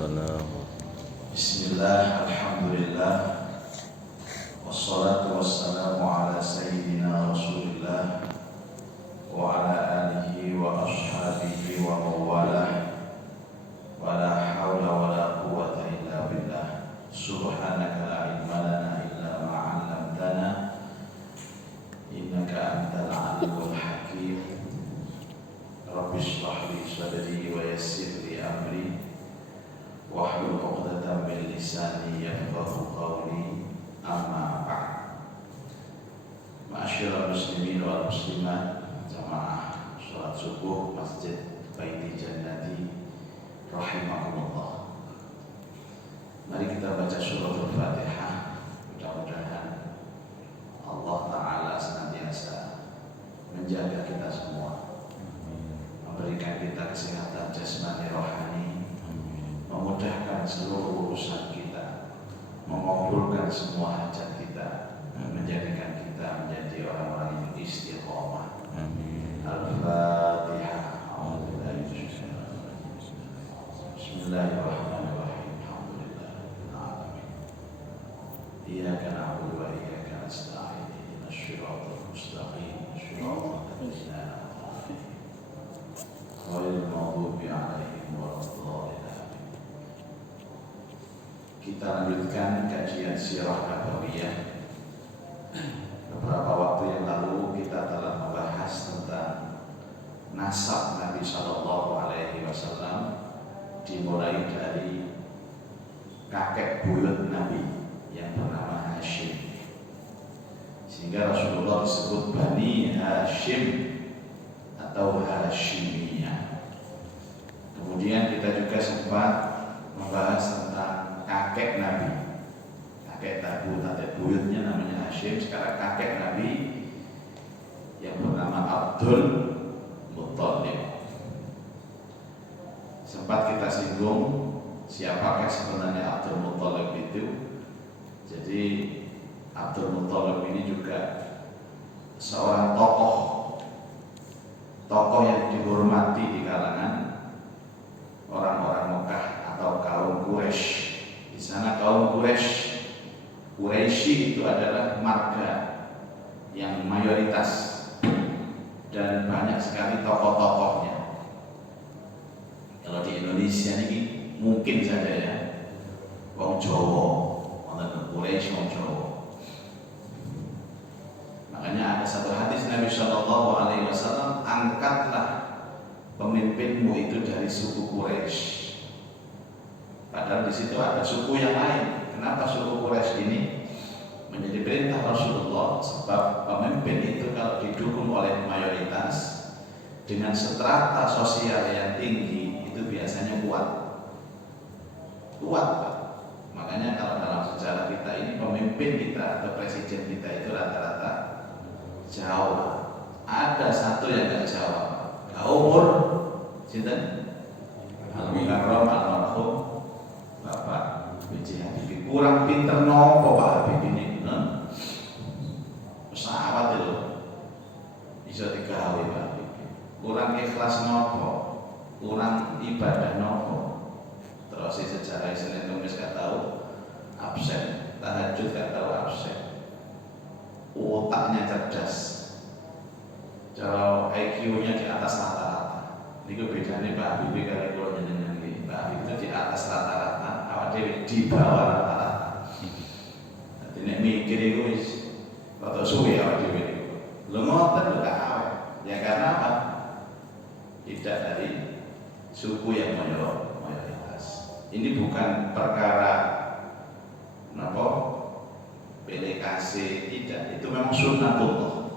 Waalaikumsalam. Bismillah, alhamdulillah, wassalatu wassalamu ala sayyidina Rasulillah wa ala alihi wa ashabihi wa mawalah, wa la hawla wa la quwwata illa billah. Subhanaka la ilma lana illa ma 'allamtana innaka antal alimul hakim. Rabbi shrah li sadri wa yassir li amri wahlul 'uqdatam min lisani yafqahu qawli. Amma ba'd. Ma'asyiral muslimin wal muslimat, jamaah salat subuh Masjid Baiti Jannati rahimakumullah. Mari kita baca suratul Fatihah. Mudah-mudahan Allah Ta'ala senantiasa menjaga kita semua, memberikan kita kesehatan jasmani rohani, memudahkan seluruh urusan kita, mengabulkan semua hajat kita, menjadikan kita menjadi orang-orang yang istiqomah. Al-Fatihah. Bismillahirrahmanirrahim. Alhamdulillahirabbil alamin. Iyyaka na'budu wa iyyaka nasta'in. Ihdinas siratal mustaqim. Shiratal ladzina an'amta 'alaihim ghairil maghdubi 'alaihim waladdallin. Kita lanjutkan kajian sirah nabawiyah. Beberapa waktu yang lalu kita telah membahas tentang nasab Nabi Shallallahu Alaihi Wasallam, dimulai dari kakek buyut Nabi yang bernama Hashim, sehingga Rasulullah disebut Bani Hashim atau Hashimiyah. Kemudian kita juga sempat membahas tentang kakek Nabi, kakek buyutnya namanya Hashim, sekarang kakek Nabi yang bernama Abdul Muttalib. Sempat kita singgung siapakah sebenarnya Abdul Muttalib itu. Jadi Abdul Muttalib ini juga seorang tokoh yang dihormati di kalangan orang-orang Mekah atau kaum Quraisy. Di sana kaum Quraisy itu adalah marga yang mayoritas dan banyak sekali tokoh-tokohnya. Kalau di Indonesia ini mungkin saja ya wong Jawa, wonten Quraisy wong Jawa. Makanya ada satu hadis Nabi Shallallahu Alaihi Wasallam, angkatlah pemimpinmu itu dari suku Quraisy. Padahal di situ ada suku yang lain. Kenapa suku Quraisy ini menjadi perintah Rasulullah? Sebab pemimpin itu kalau didukung oleh mayoritas dengan strata sosial yang tinggi itu biasanya kuat. Makanya kalau dalam sejarah kita ini pemimpin kita atau presiden kita itu rata-rata Jawa. Ada satu yang nggak Jawa. Umur sinten? Al-Mukarram almarhum Bapak B.J. Habibie. Kurang pinter nopo Pak Habibie ini? Pesawat itu bisa digawe Pak Habibie. Kurang ikhlas nopo? Kurang ibadah nopo? Terus sejarah Senin Kamis gak tahu absen, tahajud gak tahu absen. Otaknya cerdas, cara IQ-nya di atas rata-rata. Ini bedanya Pak Habibie kali kalau jenengan ini. Pak Habibie itu di atas rata-rata, awak dewi di bawah rata-rata. Jadi nek mikir itu wis rada suwe awak dewi. Lho ngoten lho awet. Ya karena apa? Tidak dari suku yang mayoritas. Ini bukan perkara napa pilih kasih, tidak. Itu memang sunnatullah.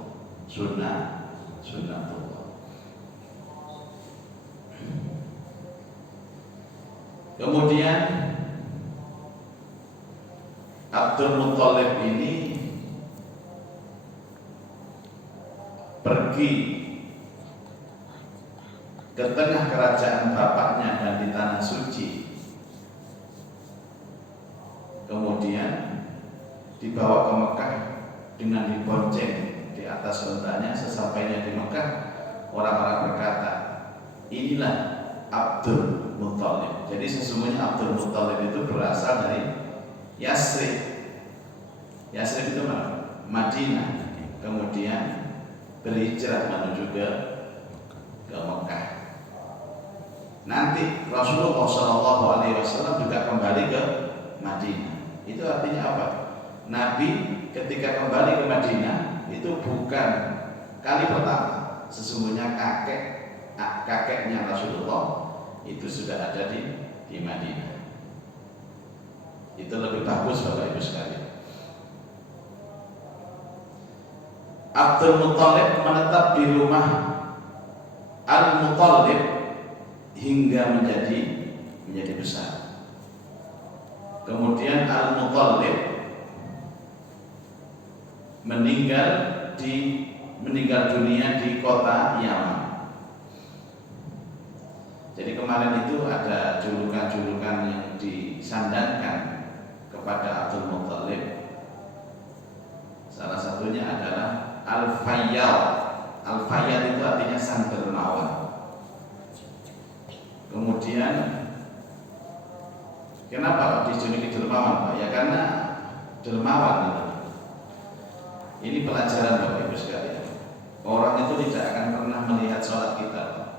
Sunnatullah. Kemudian Abdul Muttalib ini pergi ke tengah kerajaan bapaknya dan di tanah suci. Kemudian dibawa ke Mekah dengan dibonceng di atas untanya. Sesampainya di Mekah, orang-orang berkata, inilah Abdul Muthalib. Jadi sesungguhnya Abdul Muthalib itu berasal dari Yasrib. Yasrib itu mana? Madinah. Kemudian berhijrah menuju ke Mekah. Nanti Rasulullah SAW juga kembali ke Madinah. Itu artinya apa? Nabi ketika kembali ke Madinah itu bukan kali pertama. Sesungguhnya kakeknya Rasulullah itu sudah ada di Madinah. Itu lebih bagus Bapak Ibu sekalian. Abdul Muthalib menetap di rumah Al-Muthalib hingga menjadi besar. Kemudian Al-Muthalib meninggal dunia di kota Yaman. Jadi kemarin itu ada julukan-julukan yang disandangkan kepada Abdul Muthalib. Salah satunya adalah Al-Fayyad. Al-Fayyad itu artinya sang dermawan. Kemudian kenapa dijuluki dermawan, Pak? Ya karena dermawan itu. Ini pelajaran Bapak Ibu sekalian. Orang itu tidak akan pernah melihat sholat kita, Pak.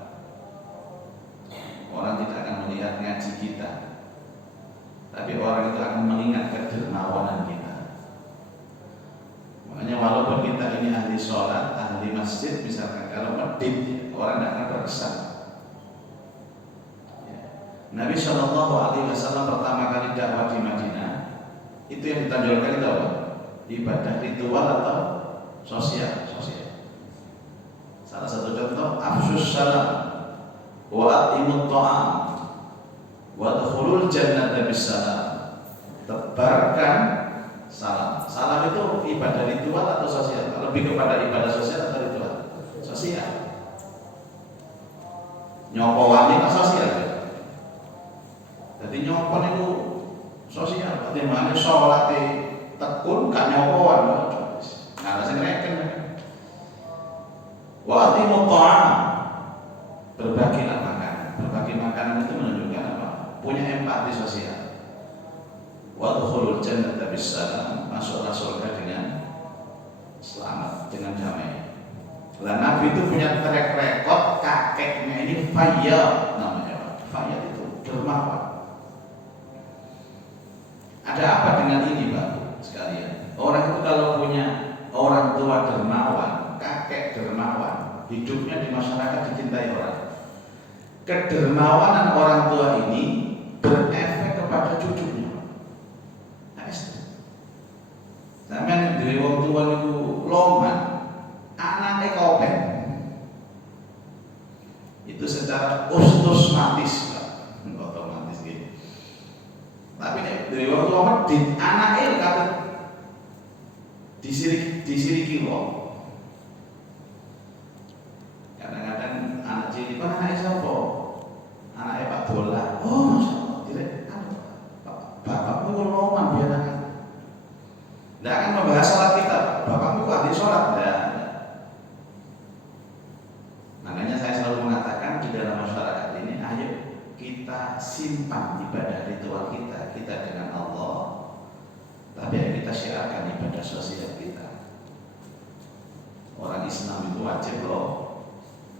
Orang tidak akan melihat ngaji kita, tapi orang itu akan mengingat kedermawanan kita. Makanya walaupun kita ini ahli sholat, ahli masjid, misalkan kalau medit, orang tidak akan terkesan. Nabi SAW pertama kali dakwah di Madinah, itu yang ditonjolkan itu apa? Ibadah ritual atau sosial. Salah satu contoh, afsyus salam wa atimut ta'am wa adkhulul jannata bisalam. Tebarkan salam. Salam itu ibadah ritual atau sosial? Lebih kepada ibadah sosial atau ritual? Sosial. Nyopoan itu sosial. Jadi nyopon itu sosial. Bagaimana sholat tekun gak nyopoan? Nah, saya ngereken. Wa atimut ta'am, berbagilah makanan. Berbagi makanan itu menunjukkan apa? Punya empati sosial. Wa adkhulul jannata bisalam, masuklah surga dengan selamat, dengan damai. Lah Nabi itu punya track record, kakeknya ini Fayyad namanya. Fayyad itu dermawan. Ada apa dengan ini Pak sekalian? Orang itu kalau punya orang tua dermawan, kakek dermawan, hidupnya di masyarakat dicintai orang. Kedermawanan orang tua ini berefek kepada cucunya. Sampai yang dari wong tua itu loman, anaknya kopeng. Itu secara otomatis, otomatis gitu. Tapi dari wong tua medit, anaknya kata disiriki wong. Kadang-kadang anak cilik kan anaknya siapa? Anaknya Pak Bola. Oh, Masya Allah, direk bapakmu itu loman biar anak. Tidak akan membahas sholat kita. Bapakmu ahli sholat. Tidak. Makanya saya selalu mengatakan di dalam masyarakat ini, ayo kita simpan ibadah ritual kita dengan Allah. Tapi ayo kita syiarkan ibadah sosial kita. Orang Islam itu wajib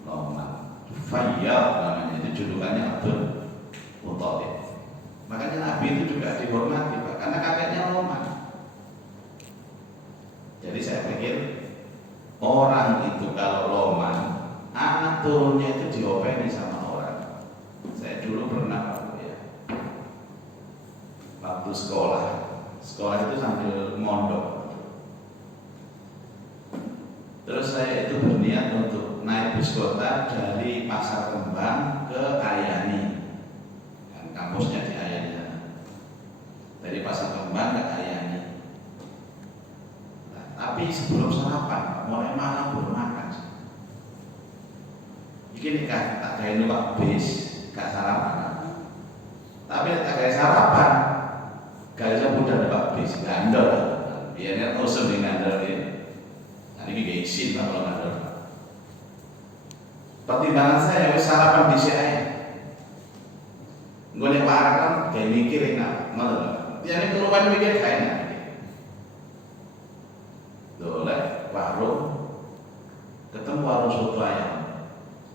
loman. Fayyad namanya, itu julukannya Abdul Muthalib. Makanya Nabi itu juga dihormati Pak, karena kakeknya loman. Jadi saya pikir orang itu kalau loman, anak turunnya itu diopeni sama orang. Saya dulu pernah waktu sekolah itu sambil mondok. Terus saya itu berniat untuk naik bus kota dari Pasar Kembang ke Ayani, kan kampusnya di Ayani sana. Dari Pasar Kembang ke Ayani. Nah, tapi sebelum sarapan, mulai malam belum makan. Ini tak kayak numpak bis, gak sarapan. Tapi tak kayak sarapan, gak bisa mudah numpak bis, gandol. Biarnya usum di gandol ini. Ini kayak isin kalau nggak ada. Pertimbangan saya wis sarapan di saya. Engko nek warak kan gawe mikir enak, ngono. Tiyane keluwen mikir gawe enak. Dolek warung ketemu warung soto ayam.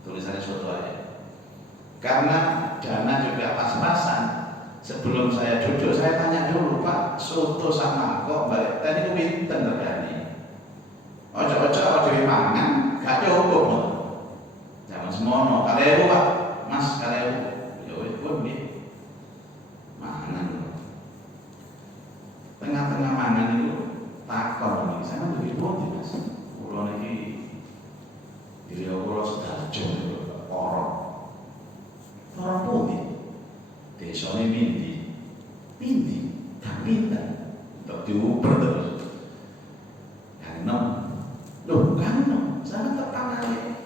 Tulisannya soto ayam. Karena dana juga pas-pasan. Sebelum saya duduk saya tanya dulu, Pak, soto sama kok balik tadi ku pinten regane? Ojo-ojo awak dhewe mangan, gak cukup. Jangan semono, kalih Pak. Mas kalih ya wis pun nggih. Mangan. Tengah-tengah mangan itu takon iki, sampeyan duwe pundi, Mas? Kula niki diri kula Sidoarjo orang. Orang pundi? Desane Pindi. Pindi, gak pinten. Untuk diuber terus. Yang 6. Loh, kan 6. Sama tekan aja.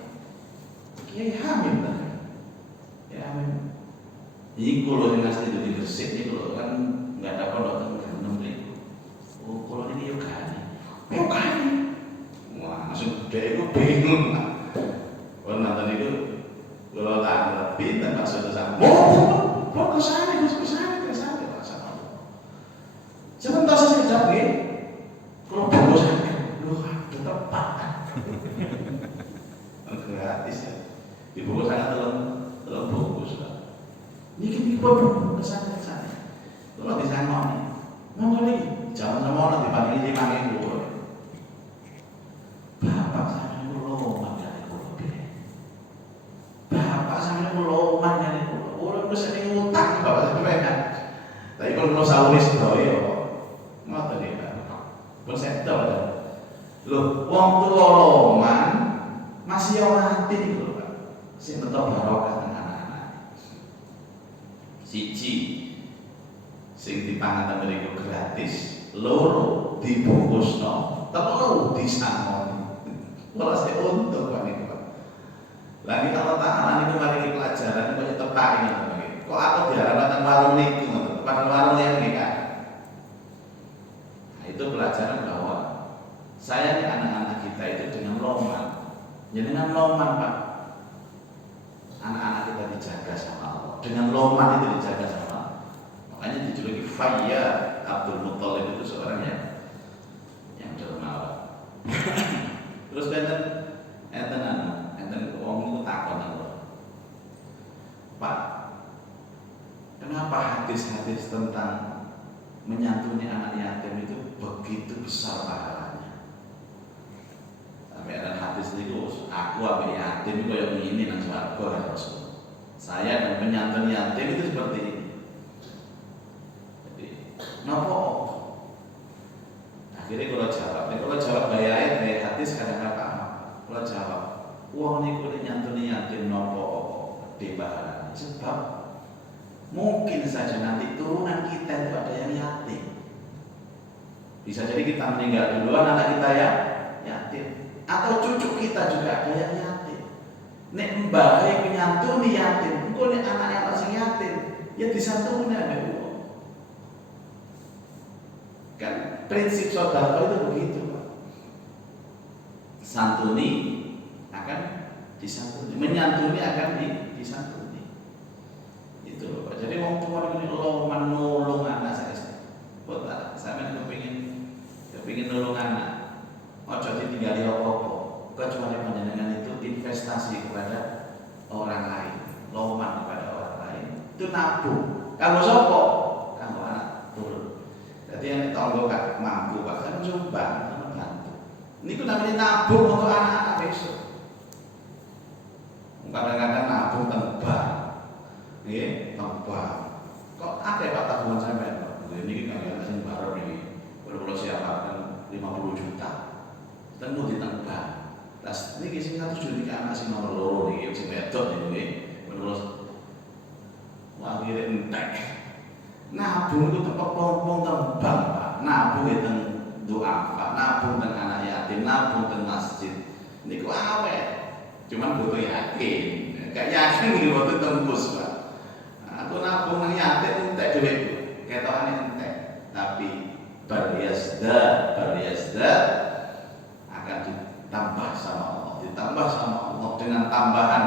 Kiai Hamid lah. Ya Hamid. Ini kalau yang ngasih itu di Gresik ini kalau kan nggak ada pondok kan 6 ribu. Oh, kalau ini yuk kali. Wah, langsung dia itu bingung. Kalau nonton itu kalau tak pinter maksudnya sama. Oh, kesana. Sebentar saya sekejap nih. Kalau bungkus lu ada tepat. Gratis ya. Di bungkus saya telur bungkus lah. Ini kita kesana. Kalau di sana nih, mau lagi. Jangan sama orang dibandingin 5.000. Bapak sampai loman dari pulau Bapak sampai loman dari pulau. Orang bisa ngutang bapak sampai kan. Tapi kalau sauris doyo. Ngoten iki, Pak. Pun sektor to. Lho, wong tuwa loman masih ora ati lho, Pak. Sing tetep barokah nang anak-anak. Siji sing dipangan mriku gratis, loro dibungkusno, telu disangoni. Ora sik untung Pak niku, Pak. Lah nek Allah Taala niku maringi pelajaran kok tepak iki. Kok aku diarani nang warung niku, padahal warung yang nikah. Itu pelajaran bahwa sayangnya anak-anak kita itu dengan loman, Pak. Anak-anak kita dijaga sama Allah. Dengan loman itu dijaga sama Allah. Makanya dijuluki Fayyad. Abdul Muthalib itu seorang yang dermawan. Terus enten wong itu takon Allah. Pak, kenapa hadis-hadis tentang menyantuni anak yatim itu begitu besar pahalanya? Sampai ada hadis itu, aku ambil yatim itu kayak begini nang swarga ya Rasul. Saya dan menyantuni yatim itu seperti ini. Jadi, nopo? Akhirnya kalau jawab gaya hadis kadang-kadang kalau jawab, uang niku nyantuni yatim nopo gede pahalanya. Sebab mungkin saja nanti turunan kita itu ada yang yatim. Bisa jadi kita meninggal duluan, anak kita ya yatim. Atau cucu kita juga ada yang yatim. Nek mbah menyantuni yatim, engko nek anak yang masih yatim, ya disantuni ada uang. Kan prinsip saudara itu begitu, Pak. Santuni akan disantuni, menyantuni akan disantuni. Itu loh, Pak. Jadi wong tua ini loman nolong anak saya. Kota, saya kepingin nolong anak. Ojo ditinggali apa-apa. Kecuali panjenengan itu investasi kepada orang lain, loman kepada orang lain. Itu nabung. Kalau sopo, kalau anak turun. Jadi yang tonggo gak mampu, Pak, saya coba bantu. Ini tuh namanya nabung untuk anak-anak besok. Kadang-kadang nabung tembak. Tembak. Kok ada Pak tabungan sampai Pak? Ini kan kalian asing baru ini. Kalau siapkan 50 juta. Tentu ditembak. Tas ini sing 100 juta anak sing nomor loro niki sing wedok niku menurut akhirnya entek. Nabung itu tempat pompong tembang, Pak. Nabung itu doa, Pak. Nabung teng anak yatim, nabung teng masjid. Niku awet. Cuman butuh yakin. Gak yakin iki boten tembus, Pak. Aku nabung nang yatim entek dhuwitku. Ketokane entek. Tapi bariasda akan ditambah sama Allah dengan tambahan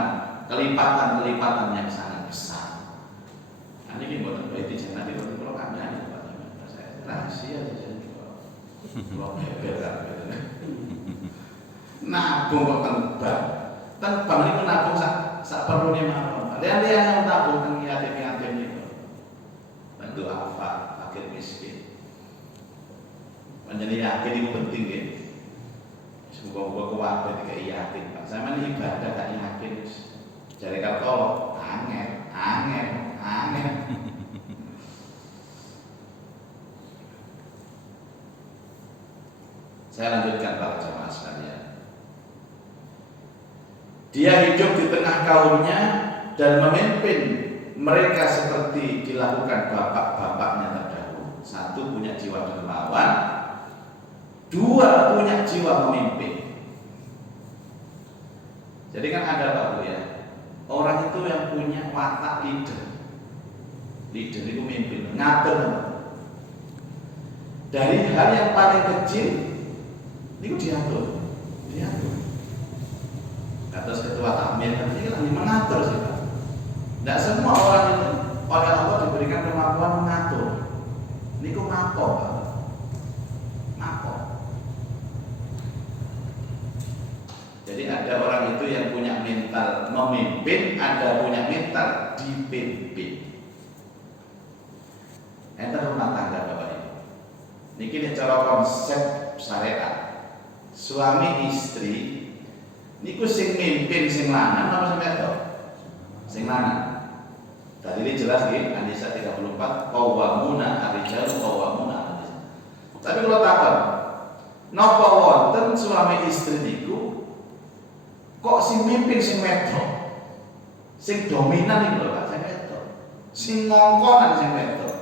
kelipatan yang sangat besar. Nah ini buatan bayi di jangan di waktu kalau kandang Pak Iman. Saya rahasia aja kalau bebel kan gitu. Nabung kok tembang ini nabung sak perlunya mawon. Lihat-lihat yang nabung teng yatim-yatim niku. Bantu alfa, fakir miskin. Menjadi yakin itu penting ya. Semoga kuwabe dikai yakin Pak. Sampeyan ibadah gak yakin jare kartolo angel. Saya lanjutkan para jamaah sekalian. Dia hidup di tengah kaumnya dan memimpin mereka seperti dilakukan bapak-bapaknya terdahulu. Satu, punya jiwa dermawan. Dua, punya jiwa memimpin. Jadi kan ada Pak Bu ya, orang itu yang punya watak leader itu memimpin, ngatur. Dari hal yang paling kecil itu diatur. Atas ketua takmir ini kan mengatur sih Pak. Tidak semua orang itu oleh Allah diberikan kemampuan mengatur. Ini kok ngatur Pak. Jadi ada orang itu yang punya mental memimpin, ada punya mental dipimpin. Enten rumah tangga Bapak Ibu. Niki cara konsep syariat. Suami istri niku sing mimpin sing lanang apa sing wedok? Sing lanang. Tadi ini jelas nggih An-Nisa 34 qawwamuna ar-rijalu qawwamuna. Tapi kalau takon napa wonten suami istri niku kok sing mimpin sing wedok? Sing dominan iku lho Pak, sing wedok. Sing ngongkonan sing wedok.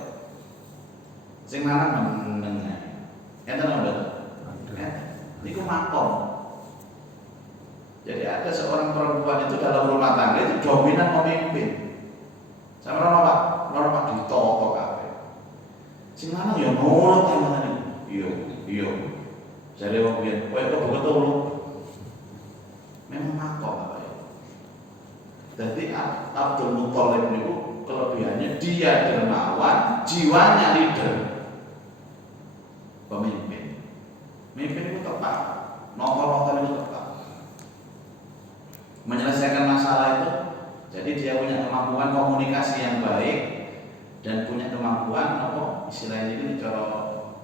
Sing lanang meneng. Enten lho. Niku makom. Jadi ada seorang perempuan itu dalam rumah tangga itu dominan memimpin. Sama orang Pak ditoto kabeh. Sing lanang ya nurut tenan. Iya. Jadi wong biyen kowe kok betul memang makom Bapak ya. Jadi Abdul Muthalib niku kelebihannya dia dermawan, jiwanya leader. Pemimpin itu tepat, nongol itu tepat, menyelesaikan masalah itu. Jadi dia punya kemampuan komunikasi yang baik dan punya kemampuan istilahnya ini cara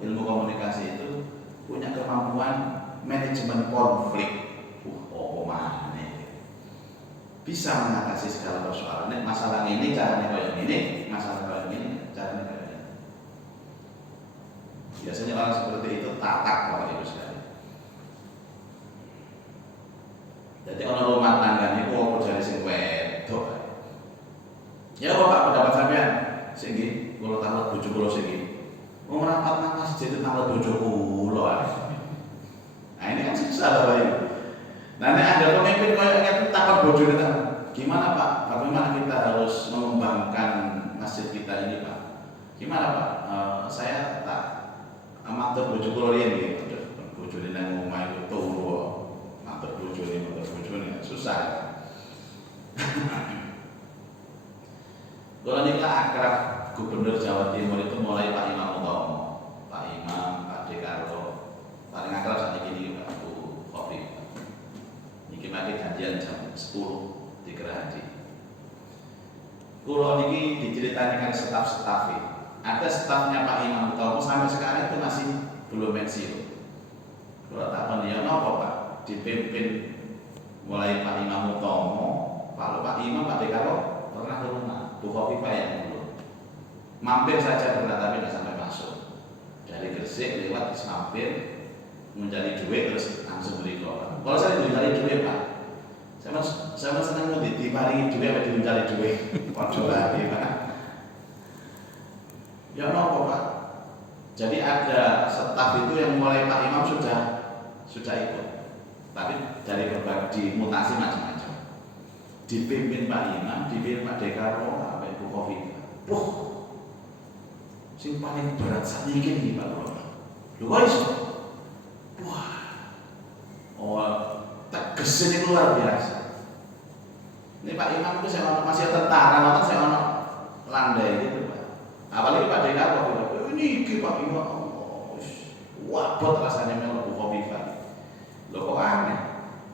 ilmu komunikasi itu punya kemampuan manajemen konflik. Bisa mengatasi segala persoalan. Masalah ini caranya kayak gini, masalah kayak gini caranya kayak gini. Biasanya orang seperti itu tatak Bapak Ibu sekalian. Jadi orang rumah tangga ini kok jadi sing wedok. Ya Bapak pendapat sampean sing kalau tanggal 7 kula sing wong rapat nang masjid tanggal 7 kula. Nah ini kan susah Bapak Ibu. Nah, ada pemimpin kayak gitu takut bojone ta. Gimana Pak? Bagaimana kita harus mengembangkan masjid kita ini Pak? Gimana Pak? Saya tak amatur bojo kula riyen nggih. Bojone nang omah itu turu. Matur bojone susah. Kalau ini akrab Gubernur Jawa Timur itu mulai Pak Imam Utomo, Pak Imam, Pak Dekarwo, paling akrab saat ini Pak Bu Khofi. Niki janjian jam 10 di Gerahadi. Kulo niki diceritakan staf-staf. Ada stafnya Pak Imam Utomo sampai sekarang itu masih belum pensiun. Kulo takon ya napa Pak? Dipimpin mulai Pak Imam Utomo, Pak Imam, Pak Dekarwo pernah ke rumah Bu Khofifah yang dulu. Mampir saja pernah tapi tidak sampai masuk. Dari Gresik lewat mampir mencari duit terus langsung beli keluar. Kalau saya mencari duit Pak, saya senang mau diparingi duit atau mencari duit. Waduh lagi Pak. Ya nopo Pak. Jadi ada staf itu yang mulai Pak Imam sudah ikut, tapi dari berbagai dimutasi macam-macam. Dipimpin Pak Imam, dipimpin Pak Dekarwo, sampai Bu Khofifah. Sing paling berat saat ini Pak Lho. Lho iso. Tegas ini luar biasa. Ini Pak Imam itu saya masih tentara, saya landai gitu. niki Pak ya Allah. Wabot rasanya melu Khofifah. Lho kok aneh.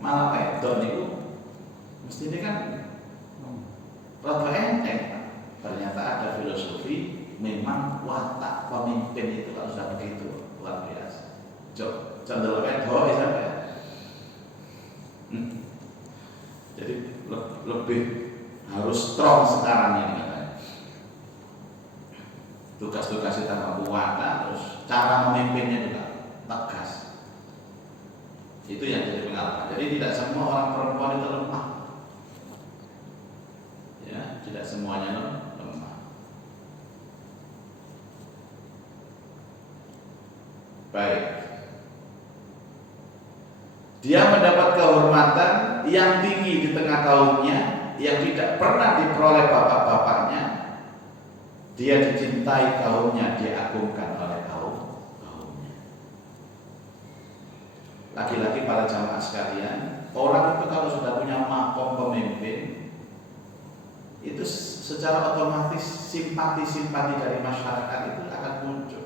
Malah wedok niku mestine kan rada enteng. Ternyata ada filosofi memang watak pemimpin itu kalau sudah begitu luar biasa. Condol wedok sampai. Jadi lebih harus strong sekarang ini katanya. Tugas-tugasnya tambah kuat, terus cara memimpinnya juga tegas. Itu yang jadi pengalaman. Jadi tidak semua orang perempuan itu lemah. Ya, tidak semuanya lemah. Baik. Dia mendapat kehormatan yang tinggi di tengah kaumnya, yang tidak pernah diperoleh bapak-bapaknya. Dia dicintai kaumnya, diagungkan oleh kaumnya. Lagi-lagi para jamaah sekalian, orang itu kalau sudah punya makom pemimpin, itu secara otomatis simpati-simpati dari masyarakat itu akan muncul.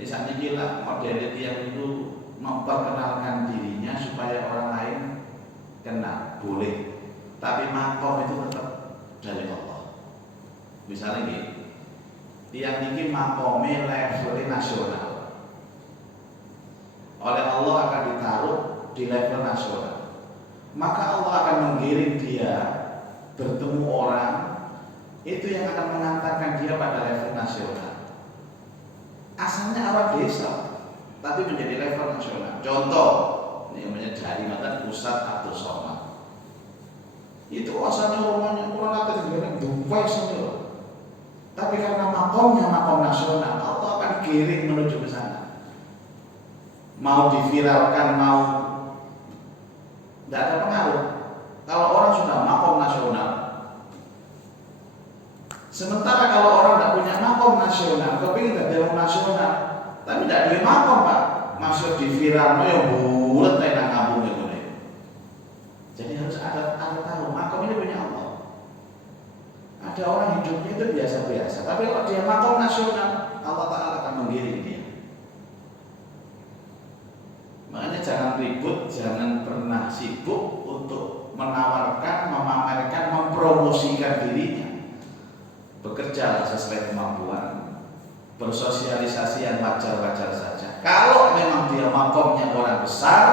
Misalnya gila model yang itu memperkenalkan dirinya supaya orang lain kenal, boleh. Tapi makom itu tetap dari Allah. Misalnya gini, yang ini makome level nasional. Oleh Allah akan ditaruh di level nasional. Maka Allah akan menggiring dia bertemu orang itu yang akan mengantarkan dia pada level nasional. Asalnya orang desa, tapi menjadi level nasional. Contoh, ini namanya jaringan Ustadz Abdul Somad. Itu asalnya orangnya kurang atas dengan dupai semua. Tapi karena makomnya makom nasional, Allah akan giring menuju ke sana. Mau diviralkan, mau tidak ada pengaruh. Kalau orang sudah makom nasional, sementara kalau orang tidak punya makom nasional, kepingin tidak nasional, tapi tidak ada makom Pak, masuk di viral, yang bulat kayak ngabung itu. Jadi harus ada tahu makom ini punya Allah. Ada orang hidupnya itu biasa-biasa, tapi kalau dia makom nasional, Allah Ta'ala akan menggiring dia. Makanya jangan ribut, jangan pernah sibuk untuk menawarkan, memamerkan, mempromosikan dirinya. Bekerja sesuai kemampuan, bersosialisasi yang wajar-wajar saja. Kalau memang dia makomnya orang besar,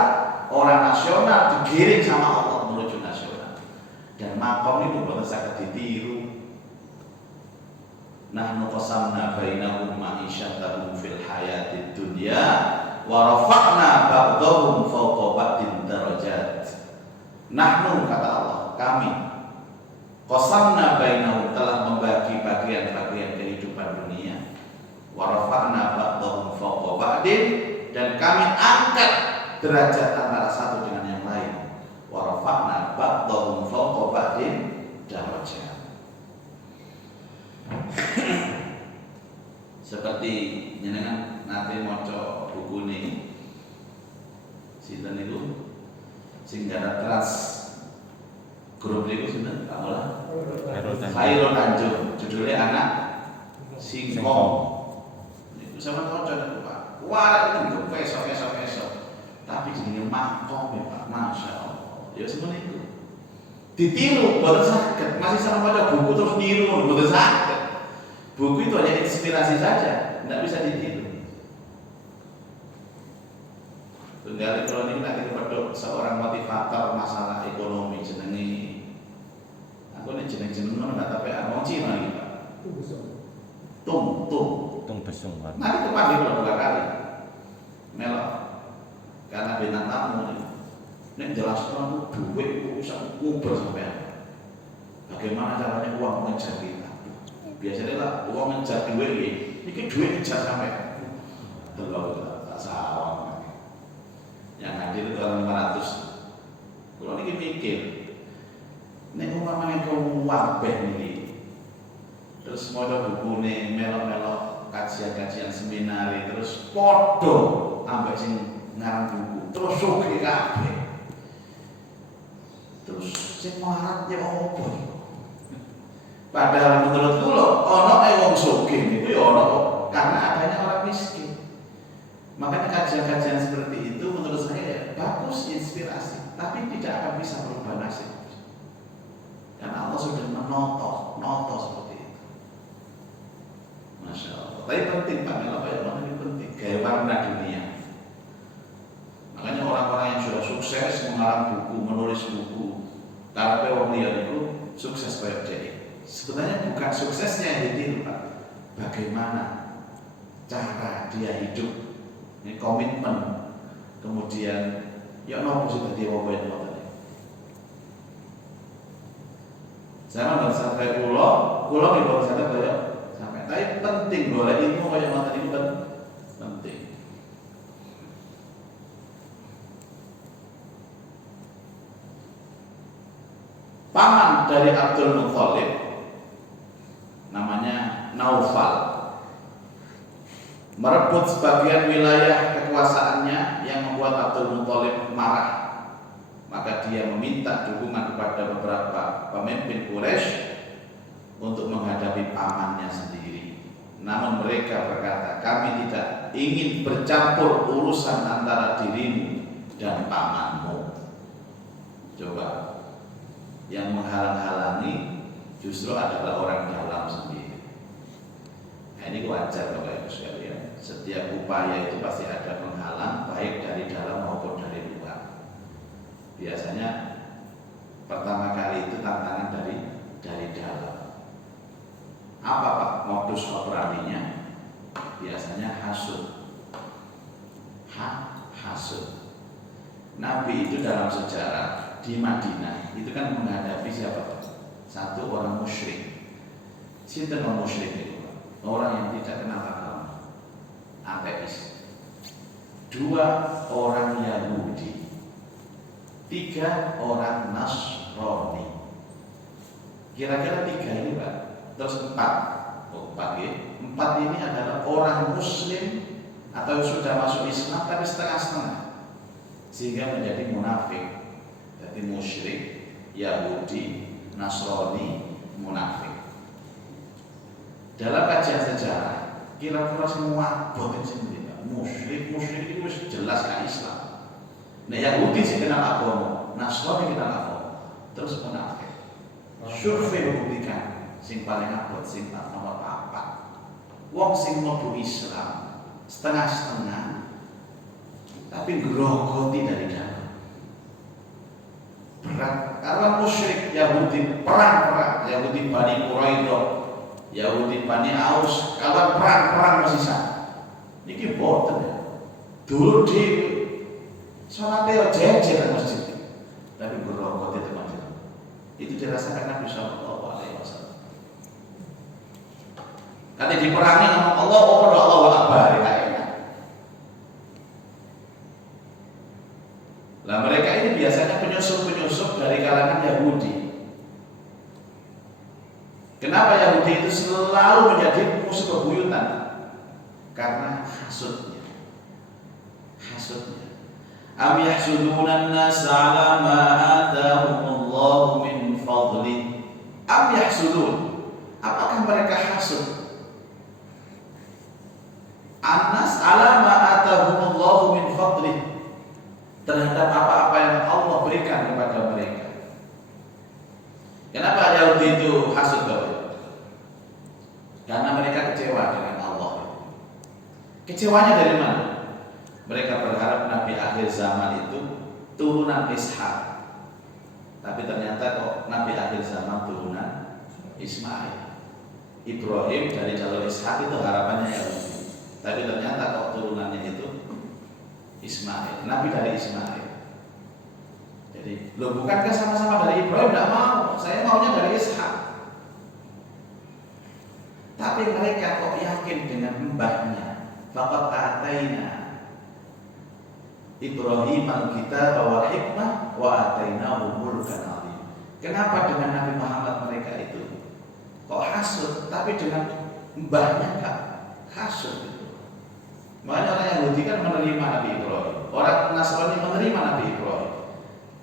orang nasional, digiring sama Allah menuju nasional. Dan makom itu bukan sangat ditiru. Nahnu qasamna bainahum ma'isyatahum fil hayatid dunya wa rafa'na ba'dahum fawqa ba'din darajat. Nahnu kata Allah, kami qasamna bainahum telah membagi bagian-bagian kehidupan dunia. Wa rafa'na ba'dahum fawqa ba'din dan kami angkat derajat antara satu dengan yang lain. Wa rafa'na ba'dahum fawqa ba'din darajat. Seperti jenengan nanti maca buku ini sinten niku sing garap keras grup niku sinten Kamola Khairul Tanjung judulnya Anak Singkong niku sama maca niku Pak wah itu besok tapi jenenge makom ya Pak Masya Allah ya semono itu ditiru boten saged masih sama maca buku terus niru boten saged. Buku itu hanya inspirasi saja, tidak bisa ditiru. Tunggal kalau ini nanti kepada seorang motivator masalah ekonomi jenengi, aku ini jeneng nggak tapi orang Cina gitu. Tung besung. Nanti kepanggil kalau 2 kali, melok karena bintang tamu ini jelas orang duit itu bisa nguber sampai. Bagaimana caranya uang mengejar kita? Biasanya lah uang ngejar duit ini duit ngejar sampai terlalu tak sawang yang hadir itu orang 500 kalau ini mikir ini umpamanya kamu wabeh ini terus mau buku ini melok-melok kajian-kajian seminari terus podo ambek sing ngarang buku terus suge kabeh terus sing maratnya opo. Padahal menurut kula ana wong sugih itu ya ono karena adanya orang miskin. Makanya kajian-kajian seperti itu menurut saya ya bagus, inspirasi, tapi tidak akan bisa merubah nasib. Karena Allah sudah menoto seperti itu. Masya Allah. Tapi penting Pak Melo, ini penting. Gaya warna dunia. Makanya orang-orang yang sudah sukses mengarang buku, menulis buku, karena orang lihat itu sukses kayak dia. Sebenarnya bukan suksesnya ini Pak. Bagaimana cara dia hidup, ini komitmen, kemudian ya nopo sudah dia wabain tadi. Saya nggak sampai pulau di bawah sana banyak sampai. Tapi penting boleh ilmu kayak mata itu penting. Paman dari Abdul Muthalib namanya Naufal merebut sebagian wilayah kekuasaannya yang membuat Abdul Muthalib marah. Maka dia meminta dukungan kepada beberapa pemimpin Quraisy untuk menghadapi pamannya sendiri. Namun mereka berkata, kami tidak ingin bercampur urusan antara dirimu dan pamanmu. Coba, yang menghalang-halangi justru adalah orang dalam sendiri. Nah, ini wajar Bapak Ibu sekalian. Setiap upaya itu pasti ada penghalang, baik dari dalam maupun dari luar. Biasanya pertama kali itu tantangan dari dalam. Apa Pak modus operandinya? Biasanya hasud. Hasud. Nabi itu dalam sejarah di Madinah itu kan menghadapi siapa Pak? Satu orang musyrik. Sinten orang musyrik itu Pak? Orang yang tidak kenal agama, ateis. Dua orang Yahudi. Tiga orang Nasrani. Kira-kira tiga ini Pak. Terus empat. Empat ini adalah orang Muslim atau sudah masuk Islam tapi setengah-setengah, sehingga menjadi munafik. Jadi musyrik, Yahudi, Nasrani, munafik. Dalam kajian sejarah, kira-kira semua boten sendiri Pak. Musyrik itu jelas kan Islam. Nah Yahudi sih kenal agama, Nasrani kenal agama, terus munafik. Survei membuktikan sing paling abot sing nomor 4. Wong sing mlebu Islam setengah-setengah, tapi grogoti dari dalam. Berat. Karena musyrik Yahudi perang, Yahudi Bani Quraidah, Yahudi Bani Aus, kalau perang masih sah. Niki boten ya. Dulu di sholatnya jejer masjid, tapi berrokok itu masjid. Itu dirasakan Nabi Sallallahu Alaihi Wasallam. Nanti diperangi sama Allah, Allah Akbar kayaknya. Lah mereka ini biasanya penyusup dari kalangan Yahudi. Kenapa Yahudi itu selalu menjadi musuh bebuyutan? Karena hasudnya. Am yahsuduna an-nas 'ala ma atahumullahu min fadli. Am yahsudun. Apakah mereka hasud? An-nas 'ala ma atahumullahu min fadli. Terhadap apa-apa yang Allah berikan kepada mereka. Kenapa Yahudi itu hasud Bapak? Karena mereka kecewa dengan Allah. Kecewanya dari mana? Mereka berharap Nabi akhir zaman itu turunan Ishak. Tapi ternyata kok Nabi akhir zaman turunan Ismail. Ibrahim dari jalur Ishak itu harapannya Yahudi. Tapi ternyata kok turunannya itu Ismail. Nabi dari Ismail. Jadi, loh bukankah sama-sama dari Ibrahim? Tidak mau. Saya maunya dari Ishak. Tapi mereka kok yakin dengan mbahnya. Faqad ataina Ibrahim al-kitab wa hikmah wa atainahu mulkan azim. Kenapa dengan Nabi Muhammad mereka itu kok hasud, tapi dengan mbahnya enggak hasud itu? Makanya orang Yahudi kan menerima Nabi Ibrahim, orang Nasrani menerima Nabi Ibrahim,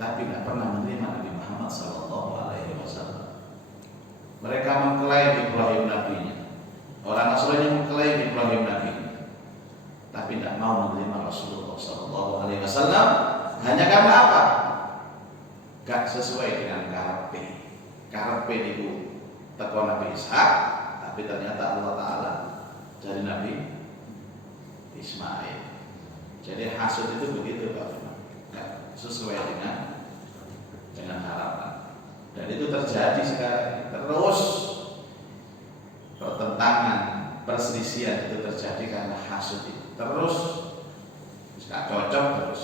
tapi enggak pernah menerima Nabi Muhammad sallallahu alaihi wasallam. Mereka mengklaim Ibrahim nabinya. Rasulullah SAW hanya karena apa? Gak sesuai dengan karepe itu teko Nabi Ishak, tapi ternyata Allah Ta'ala dari Nabi Ismail. Jadi hasud itu begitu Pak, gak sesuai dengan harapan. Dan itu terjadi sekarang, terus pertentangan, perselisihan itu terjadi karena hasud itu terus gak cocok terus.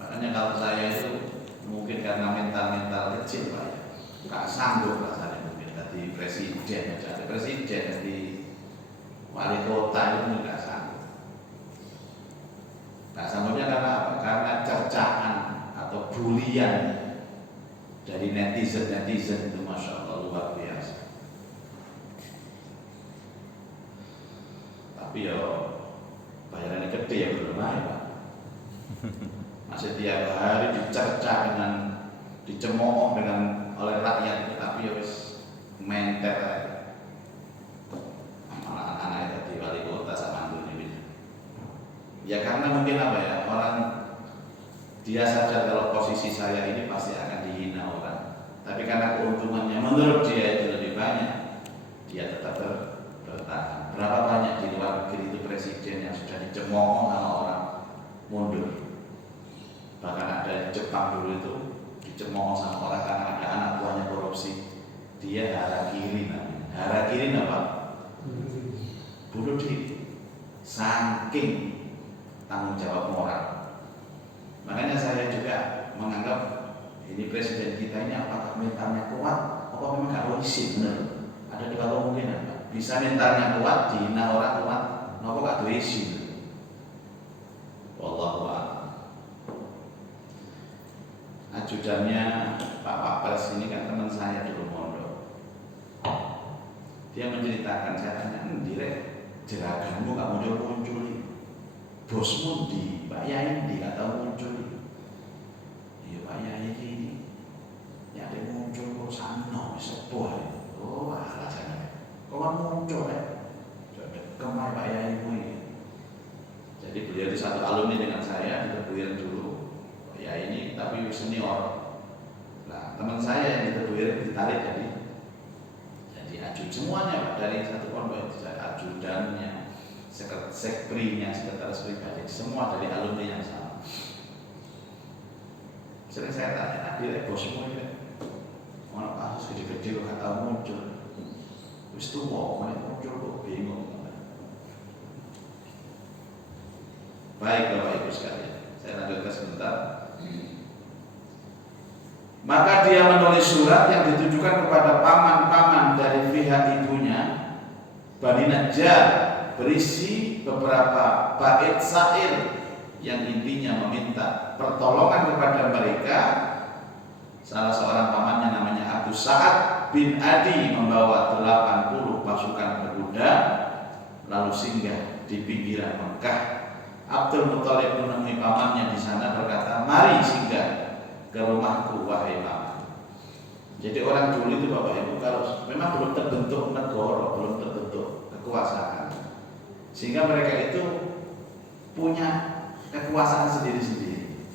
Makanya kalau saya itu mungkin karena mental kecil Pak ya, gak sanggup rasanya mungkin jadi presiden, jadi wali kota itu gak sanggup. Gak sanggupnya karena apa? Karena cercaan atau bulian dari netizen itu Masya Allah luar biasa. Tapi ya bayarannya gede ya belum Pak. Masih tiap hari dicerca dengan dicemooh dengan oleh rakyat, tapi ya wis menter anak-anak itu di wali kota sama ini. Ya karena mungkin apa ya, orang dia sadar kalau posisi saya ini pasti akan dihina orang, tapi karena keuntungannya menurut dia itu lebih banyak, dia tetap bertahan. Berapa banyak di luar negeri itu presiden yang sudah dicemooh sama orang mundur. Bahkan ada di Jepang dulu itu dicemooh sama orang karena ada anak buahnya korupsi, dia harakiri namanya. Harakiri apa? Bunuh diri. Saking tanggung jawab moral. Makanya saya juga menganggap ini presiden kita ini apakah mentalnya kuat, apa memang gak isi bener? Ada dua kemungkinan. Bisa mentalnya kuat, dihina orang kuat, apa gak isi? Wallahu a'lam. Ajudannya Pak Wapres ini kan teman saya dulu mondok. Dia menceritakan, saya tanya, direk jeraganmu gak muncul-muncul, bosmu di Pak Yai di gak tahu muncul. Iya Pak Yai ini ya ada muncul kok sana sepuh. Oh alasannya kok kan muncul ya kemar Pak Yai ini. Jadi beliau di satu alumni dengan saya di Tebuireng dulu ya ini, tapi senior. Nah teman saya yang di Tebuireng ditarik jadi ajud semuanya dari satu pondok itu, ajudannya, sekprinya, sekretaris pribadi, semua dari alumni yang sama. Sering saya tanya, adik bosmu ya, mana kasus gede-gede kok gak tahu muncul, wis tuwa, mana muncul kok bingung. Baik Bapak Ibu sekalian, saya lanjutkan sebentar. Maka dia menulis surat yang ditujukan kepada paman-paman dari pihak ibunya, Bani Najjar, berisi beberapa bait syair yang intinya meminta pertolongan kepada mereka. Salah seorang pamannya namanya Abu Sa'ad bin Adi membawa 80 pasukan berkuda lalu singgah di pinggiran Mekah. Abdul Muthalib menemui pamannya di sana berkata, mari singgah ke rumahku wahai paman. Jadi orang dulu itu Bapak Ibu kalau memang belum terbentuk negara, belum terbentuk kekuasaan, sehingga mereka itu punya kekuasaan sendiri-sendiri.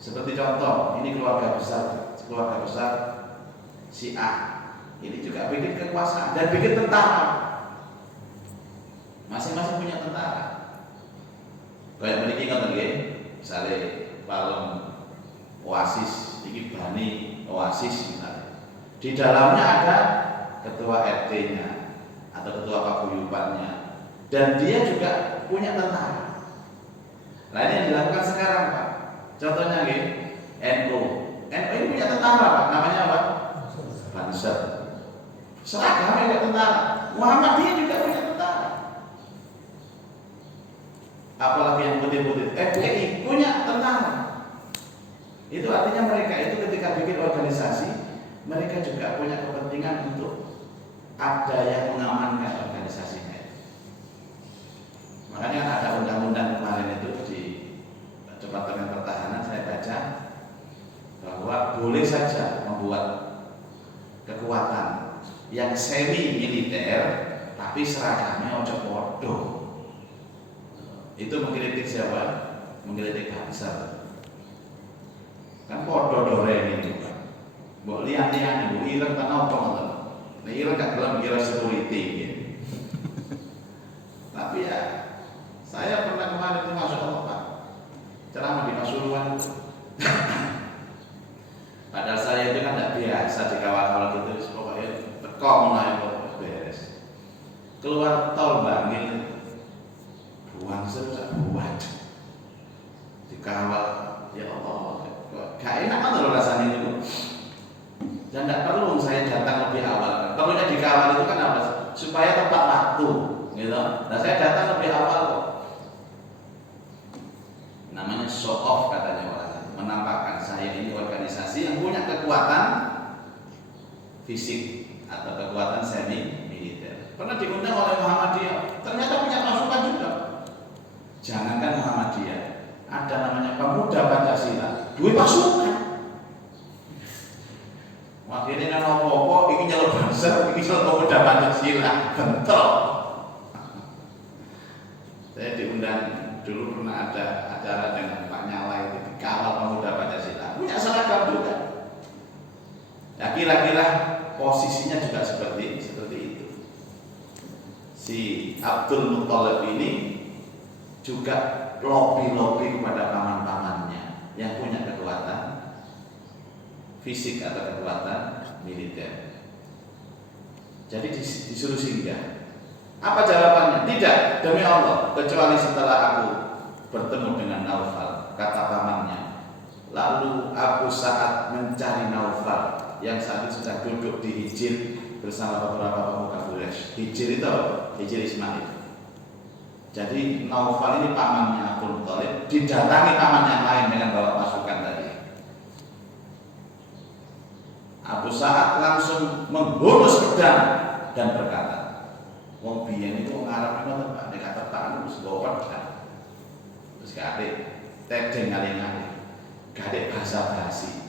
Seperti contoh, ini keluarga besar si A, ini juga bikin kekuasaan dan bikin tentara. Masing-masing punya tentara. Kayak memiliki ngoten nggih, misalnya Palem Oasis, ini Bani Oasis misalnya. Di dalamnya ada ketua RT-nya atau ketua paguyubannya, dan dia juga punya tentara. Nah ini yang dilakukan sekarang Pak. Contohnya nih, NU ini punya tentara Pak, namanya apa? Banser. Seragamnya punya tentara. Muhammadiyah juga punya tentara. Apalagi yang putih-putih, FPI punya tentara. Itu artinya mereka itu ketika bikin organisasi, mereka juga punya kepentingan untuk ada yang mengamankan organisasinya. Makanya ada undang-undang kemarin itu di Departemen Pertahanan saya baca bahwa boleh saja membuat kekuatan yang semi militer tapi seragamnya ojo podo. Itu mengkritik siapa? Mengkritik bangsa. Kan podo doreng itu kan. Mbok lihat-lihat ibu ireng kan apa ngoten. Nek ireng gak gelem kira security gitu. Tapi ya saya pernah kemarin itu masuk Allah Pak. Ceramah di Pasuruan itu. Padahal saya itu kan tidak biasa dikawal-kawal gitu, pokoknya tekok mulai beres. Keluar tol Bangil, buang sudah buat dikawal, ya Allah, gak enak kan loh rasanya itu. Dan tidak perlu saya datang lebih awal. Perlunya dikawal itu kan apa? Supaya tepat waktu, gitu. Nah saya datang lebih awal kok. Namanya show off katanya orang, menampakkan saya ini organisasi yang punya kekuatan fisik atau kekuatan semi militer. Pernah diundang oleh Muhammadiyah, ternyata punya pasukan juga. Jangankan Muhammadiyah, ada namanya Pemuda Pancasila, dua pasukan. Akhirnya kan apa-apa, ini nyelok bangsa, ini nyelok Pemuda Pancasila, bentrok. Saya diundang dulu pernah ada acara dengan Pak Nyala itu dikawal Pemuda Pancasila, punya seragam juga. Nah kira-kira posisinya juga seperti itu. Si Abdul Muthalib ini juga lobby kepada paman-pamannya yang punya kekuatan fisik atau kekuatan militer. Jadi disuruh singgah. Apa jawabannya? Tidak, demi Allah, kecuali setelah aku bertemu dengan Naufal, kata pamannya. Lalu Abu Sa'ad mencari Naufal yang saat itu sedang duduk di Hijr bersama beberapa pemuka Quraisy. Hijr itu Hijr Ismail. Jadi Naufal ini pamannya Abdul Muthalib, didatangi paman yang lain dengan bawa pasukan tadi. Abu Sa'ad langsung menghunus pedang dan berkata, wong biyen niku ngarep ngoten Pak, nek kata tangan wis bawa pedang. Terus gade tedeng kali-kali. Gade basa-basi.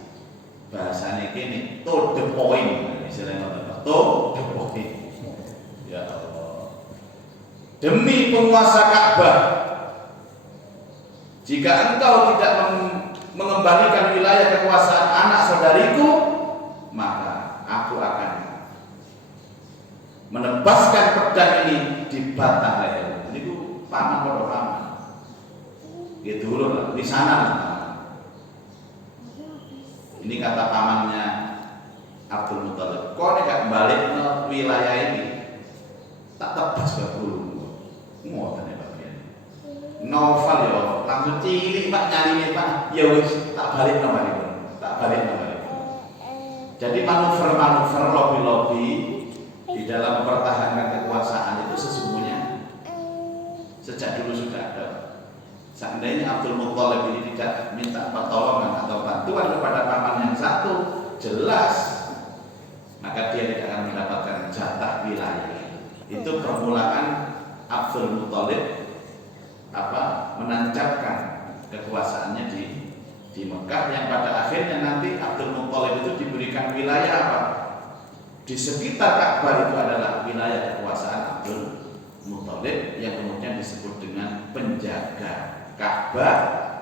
Bahasane kene to the point, istilahnya ngoten. To the point. Ya Allah. Demi penguasa Ka'bah, jika engkau tidak mengembalikan wilayah kekuasaan anak saudariku, maka aku akan menebaskan pedang ini di batang leher. Ini ku paman pada paman. Gitu dulu lah, di sana. Ini kata pamannya Abdul Muthalib. Kau nek balik ke wilayah ini, tak tebas ke bulu. Ngoten ya Pak. Naufal yo langsung cilik Pak nyalime Pak. Ya wis tak balik nomor itu. Tak balik nomor itu. Jadi manuver-manuver lobby-lobby di dalam mempertahankan kekuasaan itu sesungguhnya sejak dulu sudah ada. Seandainya Abdul Muthalib ini tidak minta pertolongan atau bantuan kepada paman yang satu, jelas maka dia tidak akan mendapatkan jatah wilayah. Itu permulaan Abdul Muthalib menancapkan kekuasaannya di Mekah, yang pada akhirnya nanti Abdul Muthalib itu diberikan wilayah apa? Di sekitar Ka'bah itu adalah wilayah kekuasaan Abdul Muthalib yang kemudian disebut dengan penjaga Ka'bah,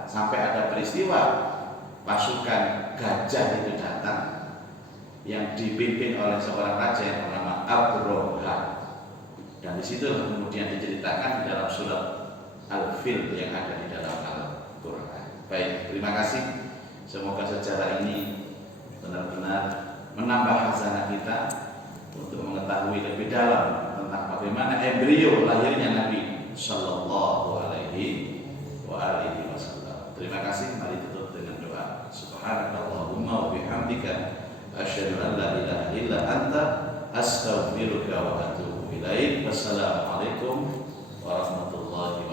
sampai ada peristiwa pasukan gajah itu datang yang dipimpin oleh seorang raja yang bernama Abraha. Dan di situ kemudian diceritakan di dalam surat Al-Fil yang ada di dalam Al-Quran. Baik, terima kasih. Semoga sejarah ini benar-benar menambah khazanah kita untuk mengetahui lebih dalam tentang bagaimana embrio lahirnya Nabi Sallallahu Alaihi Wasallam. Terima kasih. Mari tutup dengan doa. Subhanakallahumma wa bihamdika asyhadu an la ilaha illa anta astaghfiruka wa atubu ilaik. Wassalamualaikum warahmatullahi